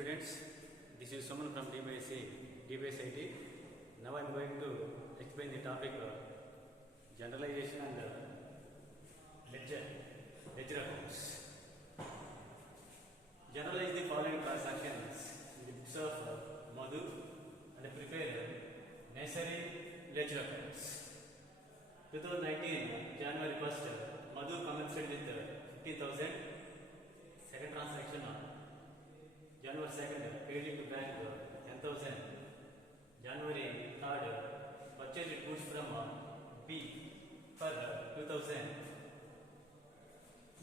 students, this is Suman from DBS IT. Now I am going to explain the topic generalization and ledger accounts. Generalize the following transactions in the books of Madhu and prepare necessary ledger accounts. 2019 January 1st, Madhu commenced with 50,000. Second transaction January 2nd, paid into bank 10,000. January 3rd, purchased goods from B for 2,000.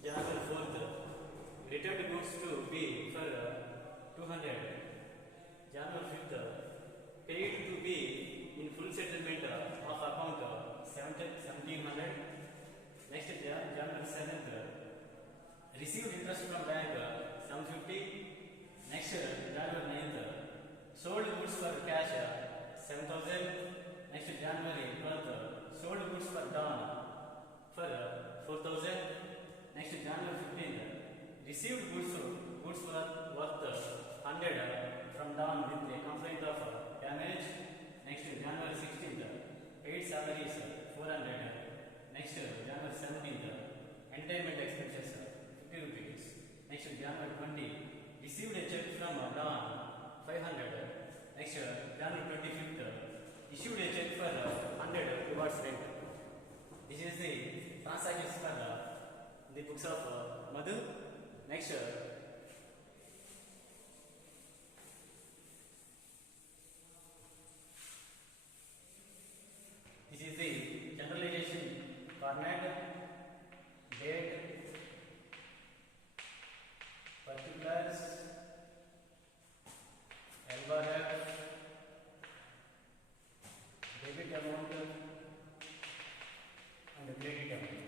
January 4th, returned goods to B for 200. January 5th, paid to B in full settlement of account 1,700. Next, January 7th, received interest from bank 750. Next, January 9th, sold goods for cash 7,000. Next, January 12th, sold goods for Dawn for 4,000. Next, January 15th, received goods worth 100 from Dawn with a complaint of damage. Next, January 16th, paid salaries 400. Next, January 17th, entertainment expenses 50 rupees. Next, January 20, received a check from Dawn 500. Next, January 25th, issued a check for 100 towards rent. This is the transactions for the books of Madhu. Next, this is the generalization format. Date, particulars, LBARF, debit amount and credit amount.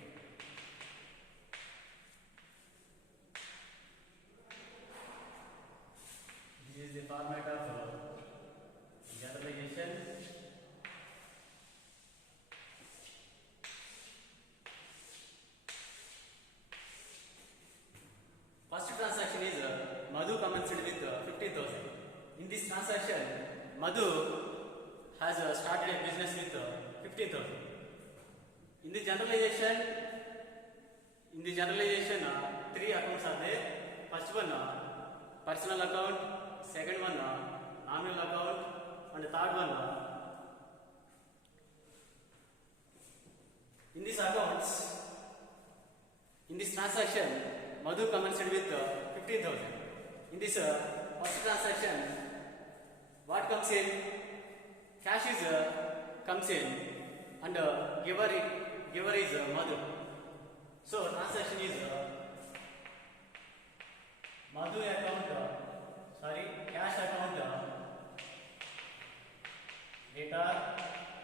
This is the format of generalization. First transaction is Madhu commenced with 50,000. In this transaction, Madhu has started a business with 50,000. In the generalization, three accounts are there. First one, personal account. Second one, nominal account. And the third one, in these accounts, in this transaction, Madhu commenced with 15,000. In this first transaction, what comes in? Cash is comes in, and giver is Madhu. So transaction is Madhu account. Cash account. Data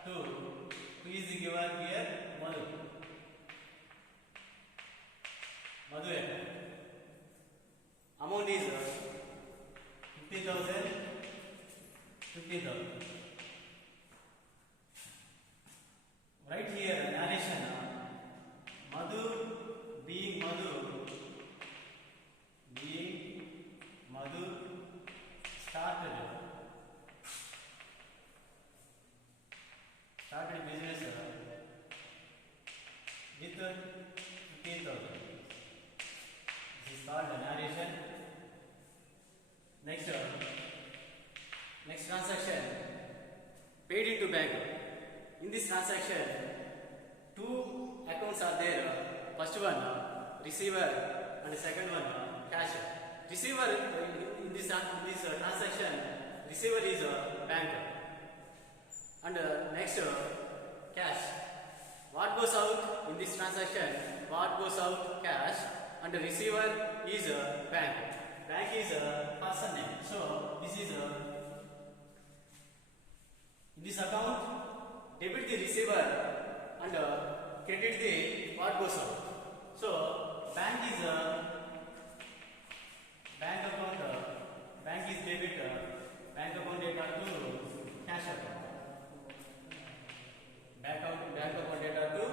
to who is the giver here? Madhu. Madhu account. Amount is 50,000. 50,000. Right here, narration. Madhu being Madhu started business with 15,000. This is called the narration. Next transaction, paid into bank. In this transaction, two accounts are there. First one, receiver, and the second one, cash. Receiver in this transaction, receiver is bank. And next, cash. What goes out in this transaction? What goes out? Cash. And the receiver is bank. Bank is person name. So this is in this account, debit the receiver and credit the what goes out. So bank is bank account. Bank is debit. Bank account data to cash account. Bank account data to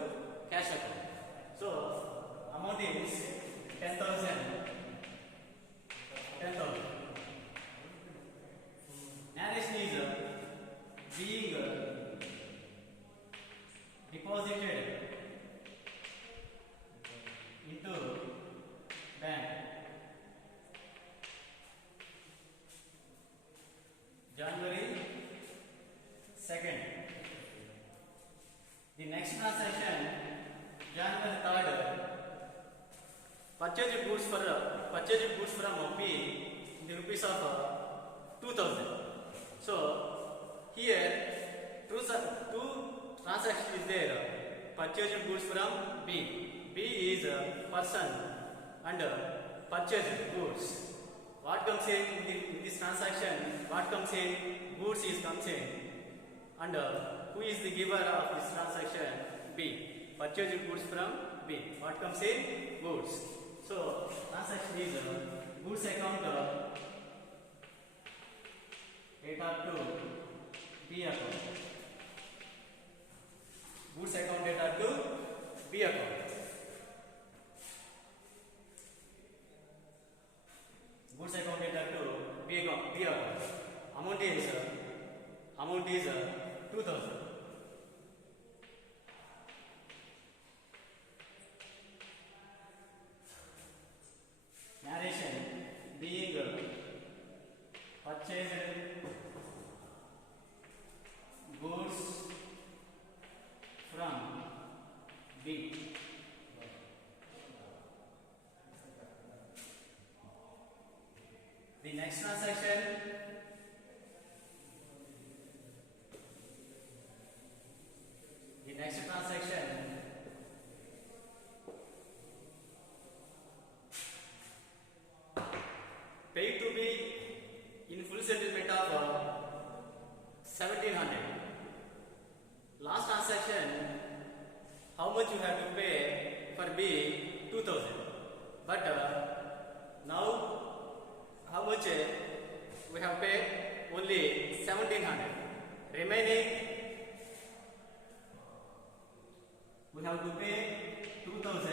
cash account. So amount is 10,000. Bank. January 2nd. The next transaction, January 3rd. Purchased goods from B in the rupees of 2000. So here two transactions is there. Purchased goods from B. B is a person and purchased goods. What comes in this transaction? What comes in? Goods is comes in. And who is the giver of this transaction? B. Purchased goods from B. What comes in? Goods. So transaction is goods account data to B account. Goods account data to B account. Goods account data to B account. Amount is 2000. Narration being purchased goods from B. The next transaction, paid to be in full settlement of 1700. Last transaction, how much you have to pay for B? 2000. But now how much we have paid? Only 1700. Remaining we have to pay 2000.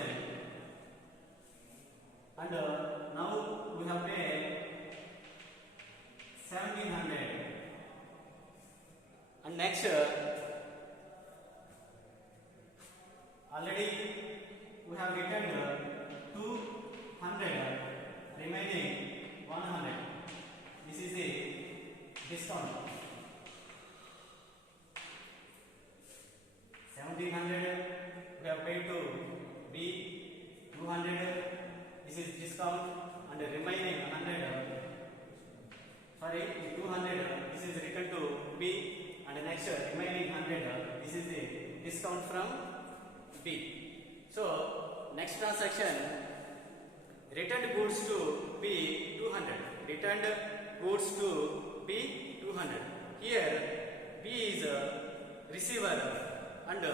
And now we have paid 1700. And next already we have returned 200, remaining 100. This is the discount. 1700 we have paid to B, 200. This is discount, and the remaining 100. Sorry, 200. This is returned to B, and the next remaining 100. This is the discount from B. So next transaction, returned goods to B 200. Returned goods to B 200. Here B is a receiver, and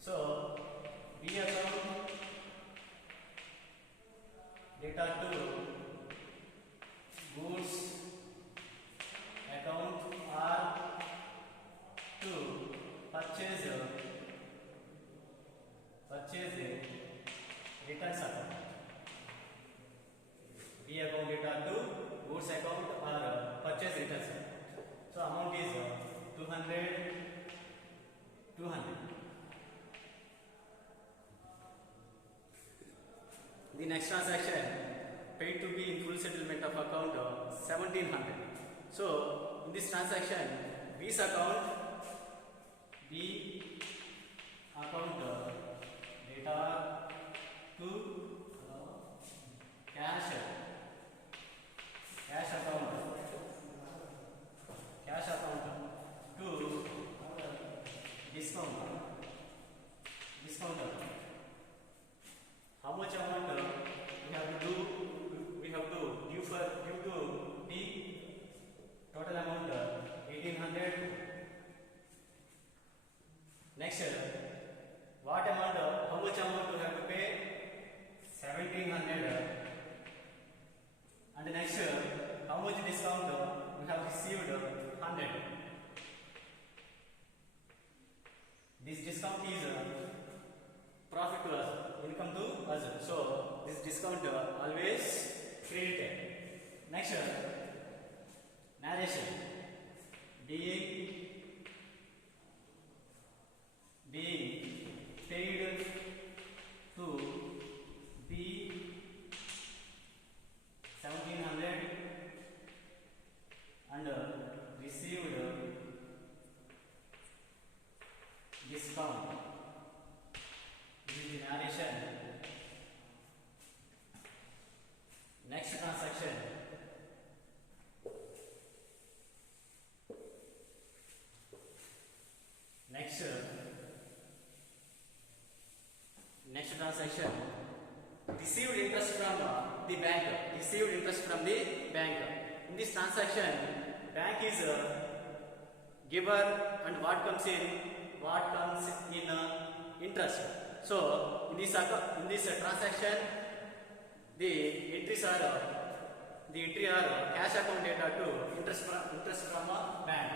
so B account data to goods account are to purchase returns account. B account data to goods account or purchase returns account. So amount is 200. The next transaction, paid to be in full settlement of account 1700. So in this transaction, B's account data to cash account to discount account. How much amount we have to give to B? Total amount 1800. Next, what amount? How much amount we have to pay? 1700. And next, how much discount we have received? 100. This discount is profit to us, income to us. So this discount always credited. Next, narration. Being paid to B bank, received interest from the bank. In this transaction, bank is giver, and what comes in interest. So in this transaction, the entries are cash account data to interest from a bank.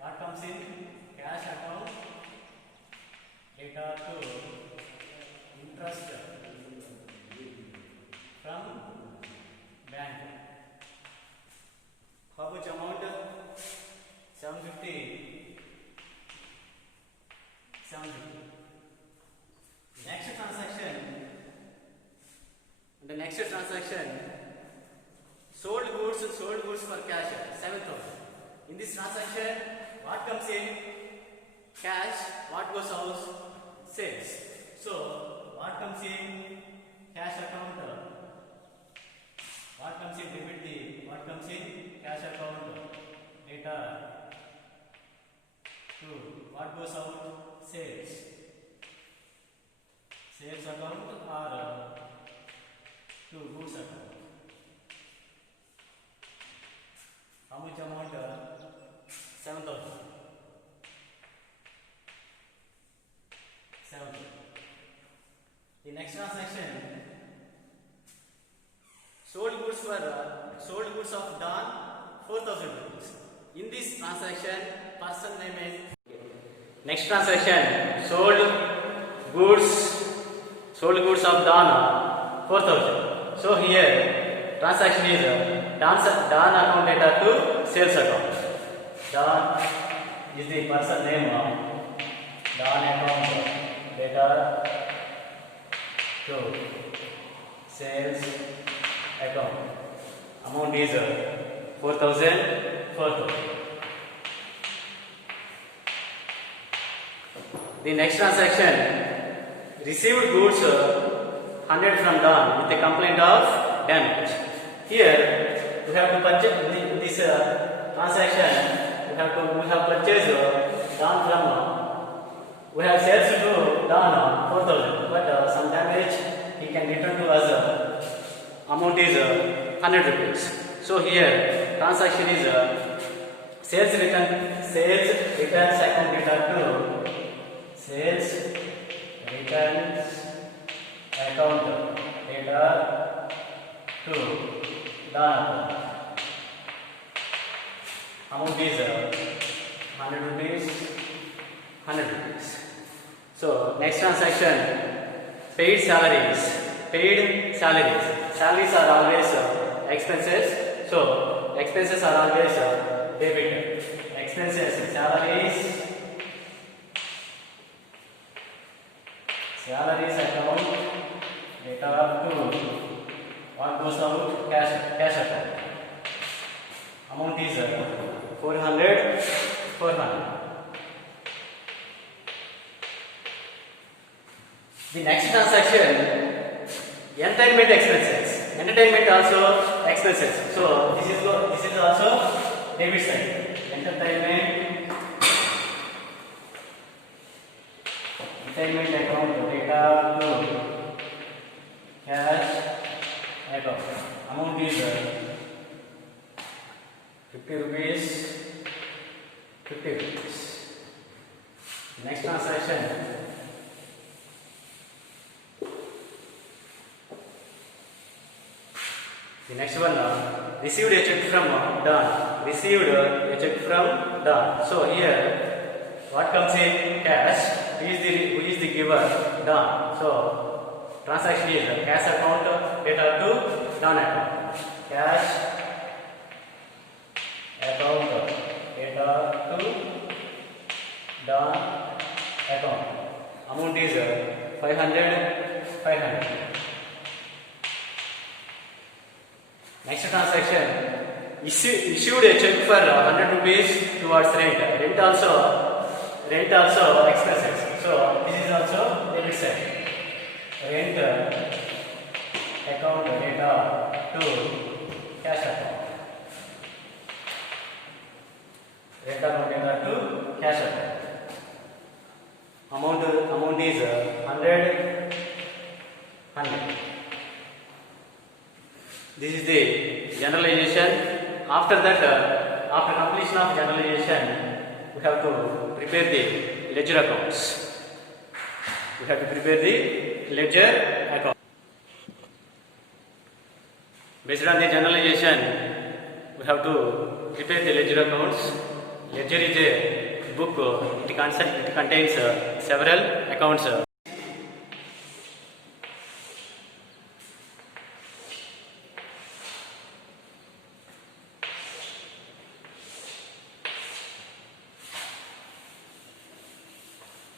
What comes in cash account data to interest from bank. How much amount? 750. Next transaction, sold goods for cash, 7,000. In this transaction, what comes in? Cash. What goes out? Sales. So what comes in? Cash account. What comes in? What comes in? Cash account data to what goes out? Sales. Sales account or to goods account. How much amount? 7,000. The next transaction, sold goods of Don, 4,000 rupees. In this transaction, person name is. Next transaction, sold goods of Don, 4,000. So here transaction is Don account data to sales account. Don is the person name of Don account data to sales account. Amount is 4,000. The next transaction, received goods 100 from Don with a complaint of damage. Here we have to purchase in this transaction. We have purchased Don from. We have sales to Don 4,000, but some damage he can return to us. Amount is 100 rupees. So here transaction is sales returns account data to sales returns account data to Don. Amount is 100 rupees. So next transaction, paid salaries. Salaries are always expenses. So expenses are always debited. Expenses, salaries account data to what goes out? Cash account. Amount is 400. The next transaction, entertainment expenses. Entertainment also expenses. So this is also debit side. Entertainment account data to cash account. Amount is 50 rupees. Next transaction. The next one, received a check from Don. So here, what comes in? Cash. Who is the giver? Don. So transaction is cash account data to Don account. Cash account data to Don account. Amount is 500. Next transaction, issued a check for 100 rupees towards rent. Rent also expenses. So this is also debit side. Rent account data to cash account. Rent account data to cash account. Amount is 100. This is the generalization. After that, after completion of generalization, we have to prepare the ledger accounts. We have to prepare the ledger account. Based on the generalization, we have to prepare the ledger accounts. Ledger is a book. It contains several accounts.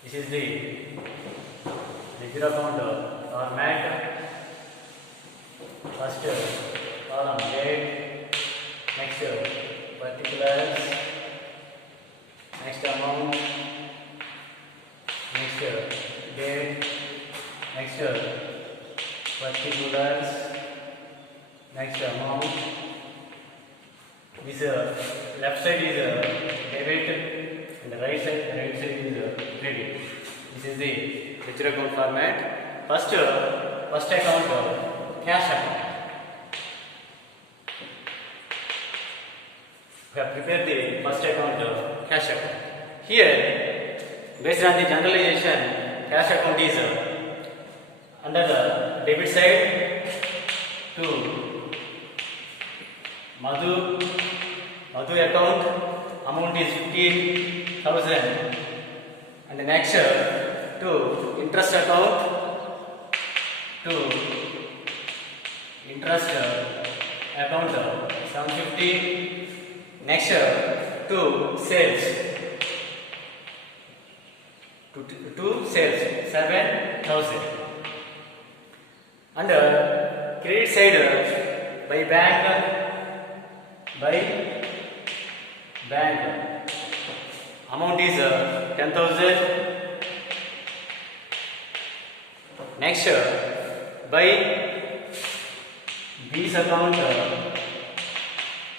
This is the ledger account format. First column date, next particulars, next amount, next date, next particulars, next amount. This left side is debit and the right side is credit. This is the ledger account format. First account, cash account. We have prepared the first account, cash account. Here, based on the generalization, cash account is under the debit side to Madhu account, amount is 15,000, and the next to interest account to interest account 750. Next to sales, to sales 7,000. And credit side by bank amount is 10,000. Next by B's account,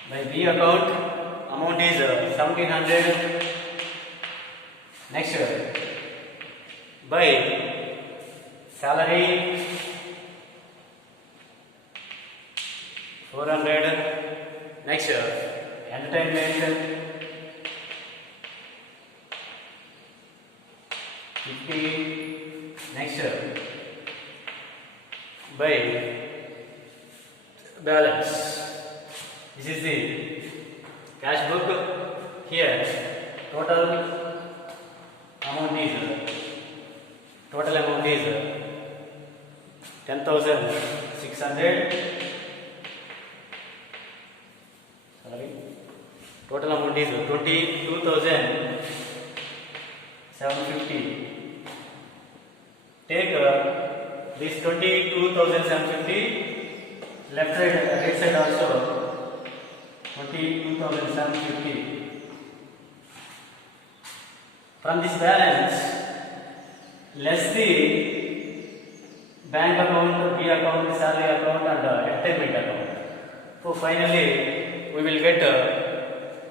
by B account amount is 1,700. Next by salary 400. Next entertainment 50. Next by balance. This is the cash book. Here total amount is 10,600. Sorry, total amount is 22,750. Take this 22,750, left side, right side also 22,750. From this balance, less the bank account, B account, salary account, and entertainment account. So finally, we will get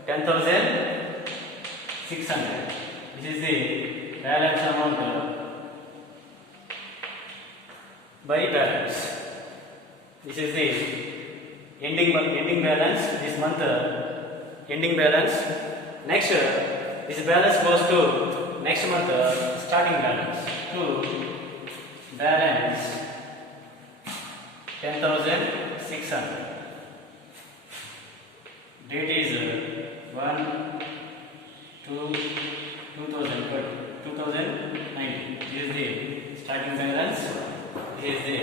10,600. This is the balance amount by balance. This is the ending balance. This month ending balance. Next, this balance goes to next month starting balance. To balance 10,600. Date is 1/2/2019. This is the starting balance. This is the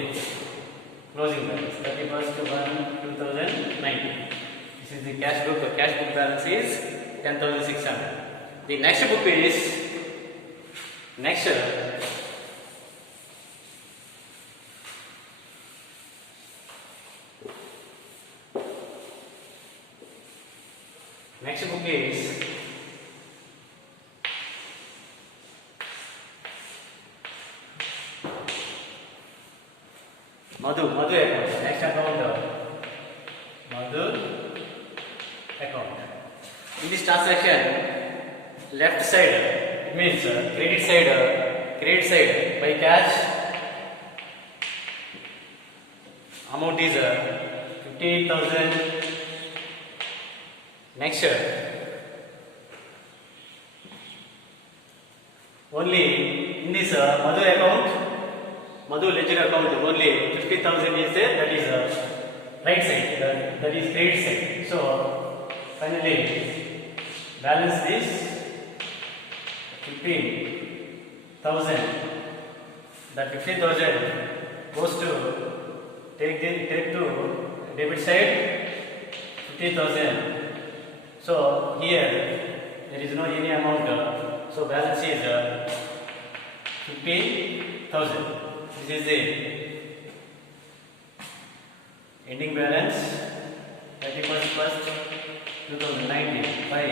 closing balance. 31/1/2019. This is the cash book. The cash book balance is 10,600. The next book is next book is Madhu account. Next account, Madhu account. In this transaction, left side means credit side by cash amount is 15,000. Next, only in this Madhu account, Madhu ledger account, only 50,000 is there. That is right side. That is credit side. So finally, balance is 15,000. That 15,000 goes to take to debit side 50,000. So here there is no any amount. So balance is 50,000. This is the ending balance 31st/2019 by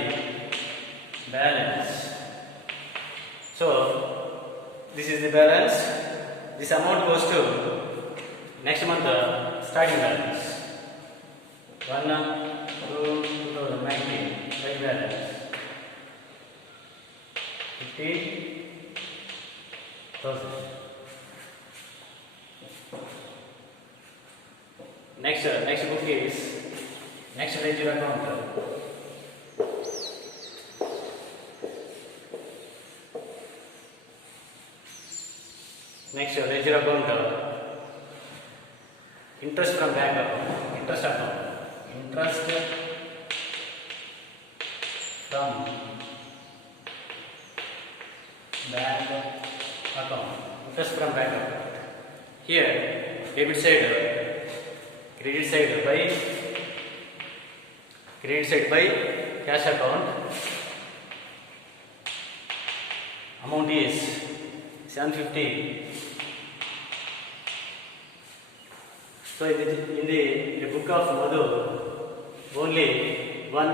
balance. So this is the balance. This amount goes to next month starting balance 1/2/2019 by balance 50,000. Next book is next ledger account. Next ledger account, interest from bank account, interest account, interest from bank account, interest from bank account. Here debit side, credit side by cash account. Amount is 750. So in the book of Madhu, only one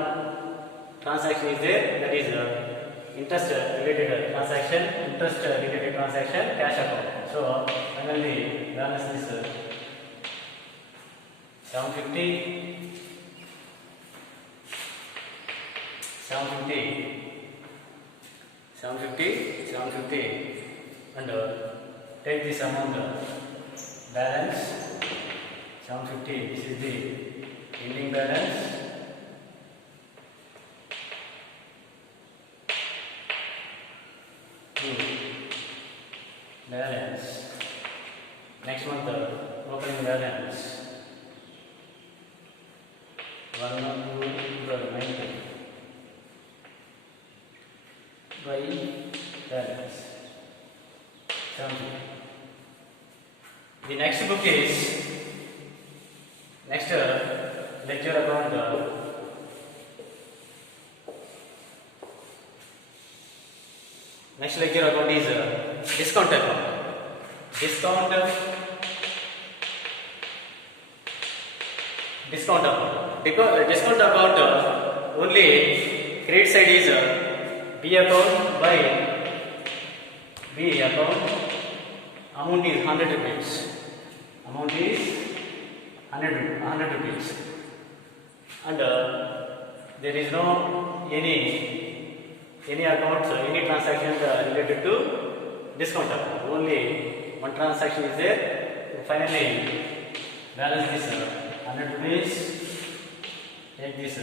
transaction is there. That is interest related transaction, cash account. So finally balance is 750, and take this amount balance 750. This is the ending balance. Balance. Next month opening balance 1/2/2019 by balance. The next book is next ledger account. Next ledger account is discount account. Discount account. Discount account only credit side is B account by B account. Amount is 100 rupees. Amount is 100 rupees. And there is no any accounts, any transaction related to discount account. Only one transaction is there. Finally, balance is 100 rupees. Take this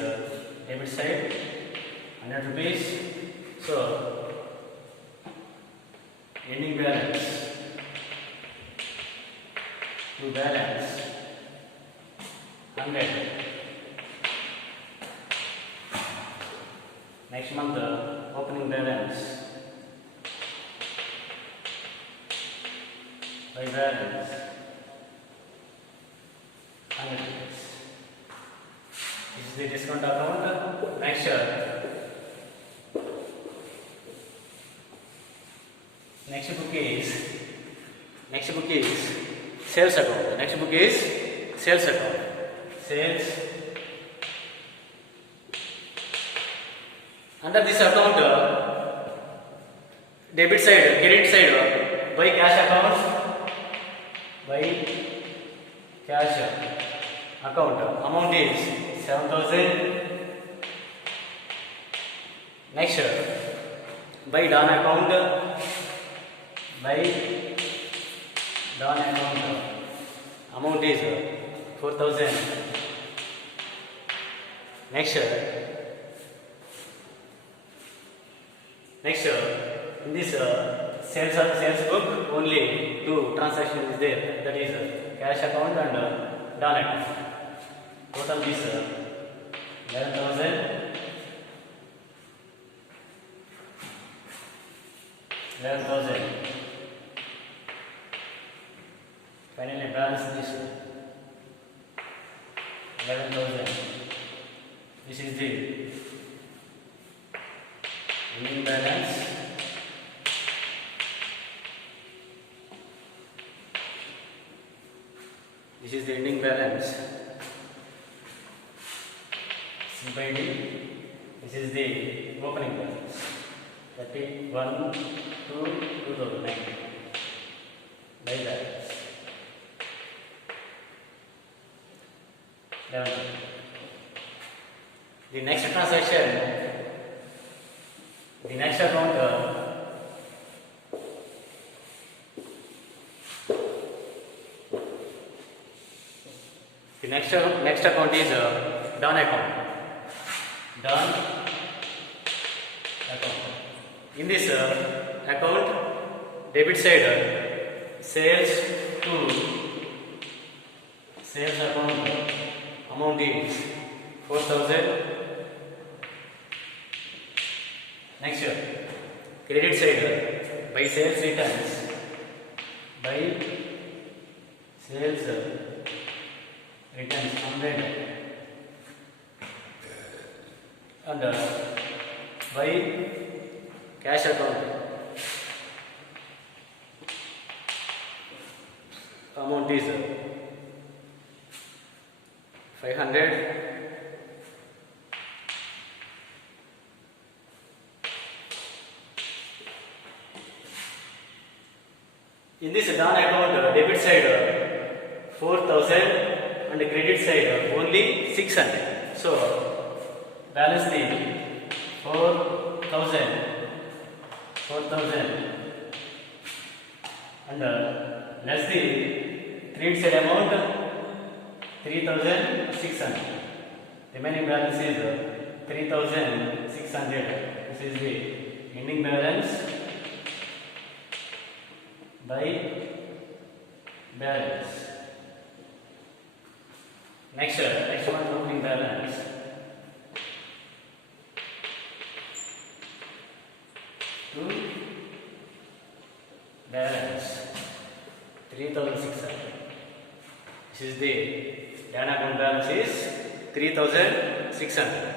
debit side 100 rupees. So ending balance to balance 100. Next month opening balance by balance 100 rupees. This is the discount account. Next book is sales account. Next book is sales account. Sales. Under this account, debit side, credit side by cash account, amount is 7,000. Next, by Dana account, amount is 4,000. Next, in this sales book, only two transactions is there. That is cash account and dollar account. Total is 11,000. 11,000. Finally, balance this 11,000. This is the ending balance. This is the ending balance. C by D. This is the opening balance. 31, 2, 2009. Like that. 11. The next transaction, the next account, the next account is done account. Done account. In this account, debit side, sales to sales account amount is 4,000. Next, credit side, by sales returns, by sales returns 100, and by cash account amount is 500. In this done account, debit side 4,000 and credit side only 600. So balance the 4,000 and less the credit side amount 3,600. Remaining balance is 3,600. This is the ending balance by balance. Next one, opening balance. To balance 3,600. This is the dana account balance is 3,600.